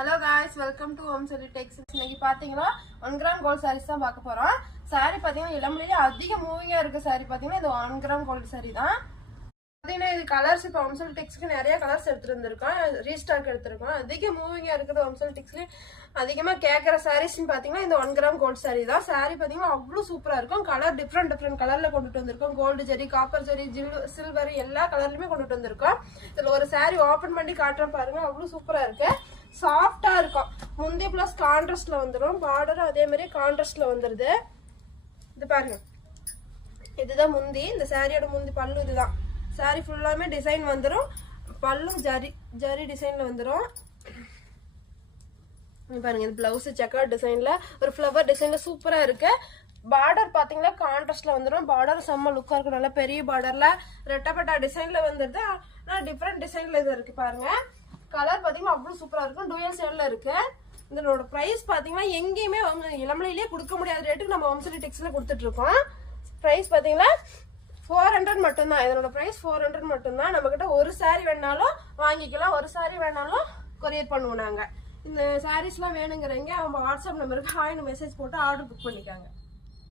Hello guys, welcome to Home City Texts. இன்னைக்கு பாத்தீங்கன்னா 1 gram gold sarees தான் பார்க்க போறோம். saree பாத்தீங்கன்னா இளமலையிலே அதிக மூவிங்கா இருக்கு saree பாத்தீங்கன்னா இது 1 கிராம் கோல்ட் saree தான். பாத்தீங்கன்னா இது கலர்ஸ் இப்ப Home City Textsக்கு நிறைய கலர்ஸ் எடுத்துருந்திருக்கோம். ரீஸ்டாக் எடுத்துருக்கோம். அதிக மூவிங்கா இருக்குது Home City Textsல. அதிகமா கேக்குற sarees பாத்தீங்கன்னா இந்த 1 கிராம் கோல்ட் saree தான். saree பாத்தீங்கன்னா அவ்வளவு சூப்பரா இருக்கும். கலர் டிஃபரெண்ட் கலர்ல கொண்டுட்டு வந்திருக்கோம். கோல்ட் ஜெரி, காப்பர் ஜெரி, சில்வர் எல்லா கலர்லயுமே கொண்டுட்டு வந்திருக்கோம். இதுல ஒரு saree ஓபன் பண்ணி காட்டுறேன் பாருங்க. அவ்வளவு சூப்பரா இருக்கு. சாஃப்டா இருக்கும். முந்தி பிளஸ் கான்ட்ராஸ்ட்ல வந்துரும். பார்டரும் அதே மாதிரி கான்ட்ராஸ்ட்ல வந்துருது. இது பாருங்க, இதுதான் முந்தி. இந்த சாரியோட முந்தி பல்லு இதுதான். சாரி ஃபுல்லாமே டிசைன் வந்துரும். பல்லும் ஜரி டிசைன்ல வந்துரும். பாருங்க, இது பிளவுஸ் செக்கர் டிசைன்ல ஒரு ஃப்ளவர் டிசைன்ல சூப்பரா இருக்கு. பார்டர் பாத்தீங்கன்னா கான்ட்ராஸ்ட்ல வந்துடும். பார்டர் செம்ம லுக்கா இருக்கும். நல்ல பெரிய பார்டர்ல ரெட்டப்பட்டா டிசைன்ல வந்துருது. ஆனா டிஃப்ரெண்ட் டிசைன்ல இது இருக்கு பாருங்க. கலர் பாத்தீங்கன்னா அவ்வளவு சூப்பரா இருக்கும். டூயல் ஷேட்ல இருக்கு. இதனோட பிரைஸ் பாத்தீங்கன்னா எங்கேயுமே இளமலையிலேயே கொடுக்க முடியாத ரேட்டுக்கு நம்ம Home City Textsல கொடுத்துட்டு இருக்கோம். பிரைஸ் பாத்தீங்கன்னா 400 மட்டும்தான். இதனோட பிரைஸ் 400 மட்டும்தான். நம்ம கிட்ட ஒரு சாரி வேணாலும் வாங்கிக்கலாம், ஒரு சாரி வேணாலும் கொரியர் பண்ணுவோம் நாங்க. இந்த சாரீஸ்லாம் வேணுங்கிறவங்க அவங்க வாட்ஸ்அப் நம்பருக்கு ஹாய்னு மெசேஜ் போட்டு ஆர்டர் புக் பண்ணிக்காங்க.